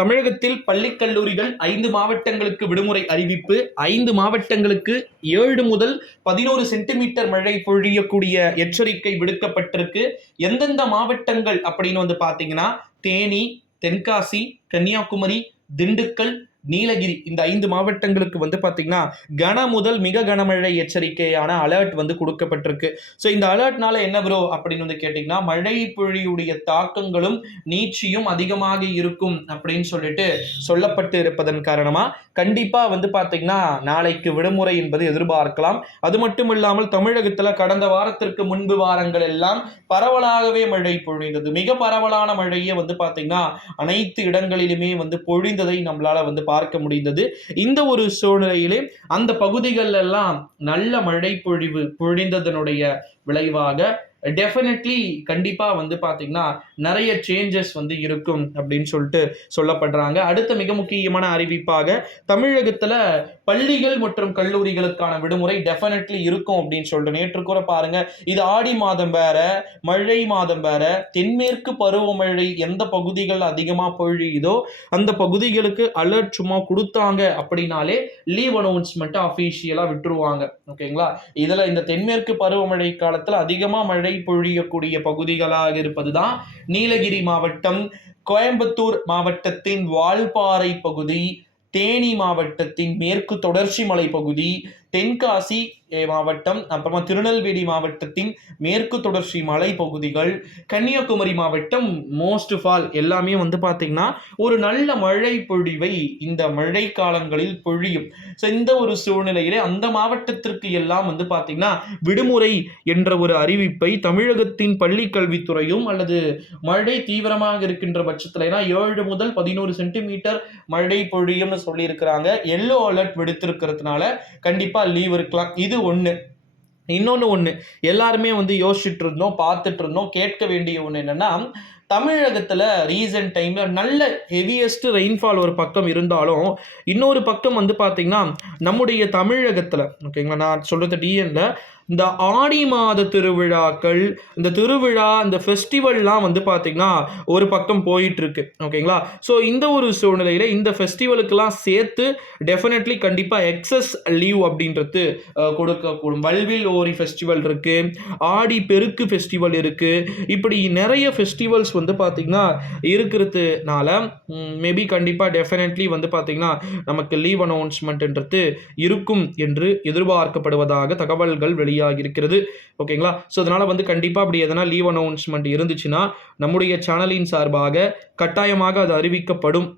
தமிழகத்தில் பள்ளி கல்லூரிகள் ஐந்து மாவட்டங்களுக்கு விடுமுறை அறிவிப்பு. ஐந்து மாவட்டங்களுக்கு ஏழு முதல் பதினோரு சென்டிமீட்டர் மழை பொழியக்கூடிய எச்சரிக்கை விடுக்கப்பட்டிருக்கு. எந்தெந்த மாவட்டங்கள் அப்படின்னு வந்து பார்த்தீங்கன்னா தேனி தென்காசி கன்னியாகுமரி திண்டுக்கல் நீலகிரி இந்த ஐந்து மாவட்டங்களுக்கு வந்து பார்த்தீங்கன்னா கன முதல் மிக கனமழை எச்சரிக்கையான அலர்ட் வந்து கொடுக்கப்பட்டிருக்கு. ஸோ இந்த அலர்ட்னால என்ன ப்ரோ அப்படின்னு வந்து கேட்டிங்கன்னா மழை பொழியுடைய தாக்கங்களும் நீட்சியும் அதிகமாக இருக்கும் அப்படின்னு சொல்லிட்டு சொல்லப்பட்டு இருப்பதன் காரணமாக கண்டிப்பாக வந்து பார்த்தீங்கன்னா நாளைக்கு விடுமுறை என்பது எதிர்பார்க்கலாம். அது மட்டும் இல்லாமல் தமிழகத்தில் கடந்த வாரத்திற்கு முன்பு வாரங்கள் எல்லாம் பரவலாகவே மழை பொழிந்தது. மிக பரவலான மழையை வந்து பார்த்தீங்கன்னா அனைத்து இடங்களிலுமே வந்து பொழிந்ததை நம்மளால் வந்து பார்க்க முடிந்தது. இந்த ஒரு சூழ்நிலையிலே அந்த பகுதிகள் எல்லாம் நல்ல மழை பொழிவு பொழிந்ததனுடைய விளைவாக டெஃபினெட்லி கண்டிப்பாக வந்து பார்த்திங்கன்னா நிறைய சேஞ்சஸ் வந்து இருக்கும் அப்படின்னு சொல்லிட்டு சொல்லப்படுறாங்க. அடுத்த மிக முக்கியமான அறிவிப்பாக தமிழகத்தில் பள்ளிகள் மற்றும் கல்லூரிகளுக்கான விடுமுறை டெஃபினெட்லி இருக்கும் அப்படின்னு சொல்லிட்டு நேற்று கூட பாருங்க. இது ஆடி மாதம் வேற மழை மாதம் வேற தென்மேற்கு பருவமழை எந்த பகுதிகள் அதிகமாக பொழியுதோ அந்த பகுதிகளுக்கு அலர்ட் சும்மா கொடுத்தாங்க அப்படின்னாலே லீவ் அனௌன்ஸ்மெண்ட்டை அஃபீஷியலாக விட்டுருவாங்க. ஓகேங்களா இதில் இந்த தென்மேற்கு பருவமழை காலத்தில் அதிகமாக மழை பொழியக்கூடிய பகுதிகளாக இருப்பதுதான் நீலகிரி மாவட்டம் கோயம்புத்தூர் மாவட்டத்தின் வால்பாறை பகுதி தேனி மாவட்டத்தின் மேற்கு தொடர்ச்சி மலை பகுதி தென்காசி மாவட்டம் அப்புறமா திருநெல்வேலி மாவட்டத்தின் மேற்கு தொடர்ச்சி மலை பகுதிகள் கன்னியாகுமரி மாவட்டம் மோஸ்ட் ஆஃப் ஆல் எல்லாமே வந்து பார்த்திங்கன்னா ஒரு நல்ல மழை பொழிவை இந்த மழை காலங்களில் பொழியும். ஸோ இந்த ஒரு சூழ்நிலையிலே அந்த மாவட்டத்திற்கு எல்லாம் வந்து பார்த்திங்கன்னா விடுமுறை என்ற ஒரு அறிவிப்பை தமிழகத்தின் பள்ளி கல்வித்துறையும் அல்லது மழை தீவிரமாக இருக்கின்ற பட்சத்தில் ஏன்னா ஏழு முதல் பதினோரு சென்டிமீட்டர் மழை பொழியும்னு சொல்லியிருக்கிறாங்க. எல்லோ அலர்ட் விடுத்திருக்கிறதுனால கண்டிப்பாக லீவ் இருக்கலாம். இது ஒன்று இன்னொன்று ஒன்று எல்லாருமே வந்து யோசிச்சுட்டு இருந்தோம் பார்த்துட்டு இருந்தோம் கேட்க வேண்டிய ஒன்று என்னென்னா தமிழகத்தில் ரீசன்ட் டைமில் நல்ல ஹெவியஸ்ட் ரெயின்ஃபால் ஒரு பக்கம் இருந்தாலும் இன்னொரு பக்கம் வந்து பார்த்திங்கன்னா நம்முடைய தமிழகத்தில் ஓகேங்களா நான் சொல்கிறது டிஎன்ல இந்த ஆடி மாத திருவிழாக்கள் இந்த திருவிழா இந்த ஃபெஸ்டிவல்லாம் வந்து பார்த்திங்கன்னா ஒரு பக்கம் போயிட்டுருக்கு. ஓகேங்களா? ஸோ இந்த ஒரு சூழ்நிலையில் இந்த ஃபெஸ்டிவலுக்கெல்லாம் சேர்த்து டெஃபினெட்லி கண்டிப்பாக எக்ஸஸ் லீவ் அப்படின்றது கொடுக்கக்கூடும். வல்வில் ஓரி ஃபெஸ்டிவல் இருக்குது ஆடி பெருக்கு ஃபெஸ்டிவல் இருக்குது இப்படி நிறைய ஃபெஸ்டிவல்ஸ் வந்து பார்த்திங்கன்னா இருக்கிறதுனால மேபி கண்டிப்பாக டெஃபினெட்லி வந்து பார்த்திங்கன்னா நமக்கு லீவ் அனௌன்ஸ்மெண்ட்ன்றது இருக்கும் என்று எதிர்பார்க்கப்படுவதாக தகவல்கள் வெளியாகி இருக்கிறது ஓகேங்களா? ஸோ அதனால் வந்து கண்டிப்பாக அப்படி எதனா லீவ் அனௌன்ஸ்மெண்ட் இருந்துச்சுன்னா நம்முடைய சேனலின் சார்பாக கட்டாயமாக அது அறிவிக்கப்படும்.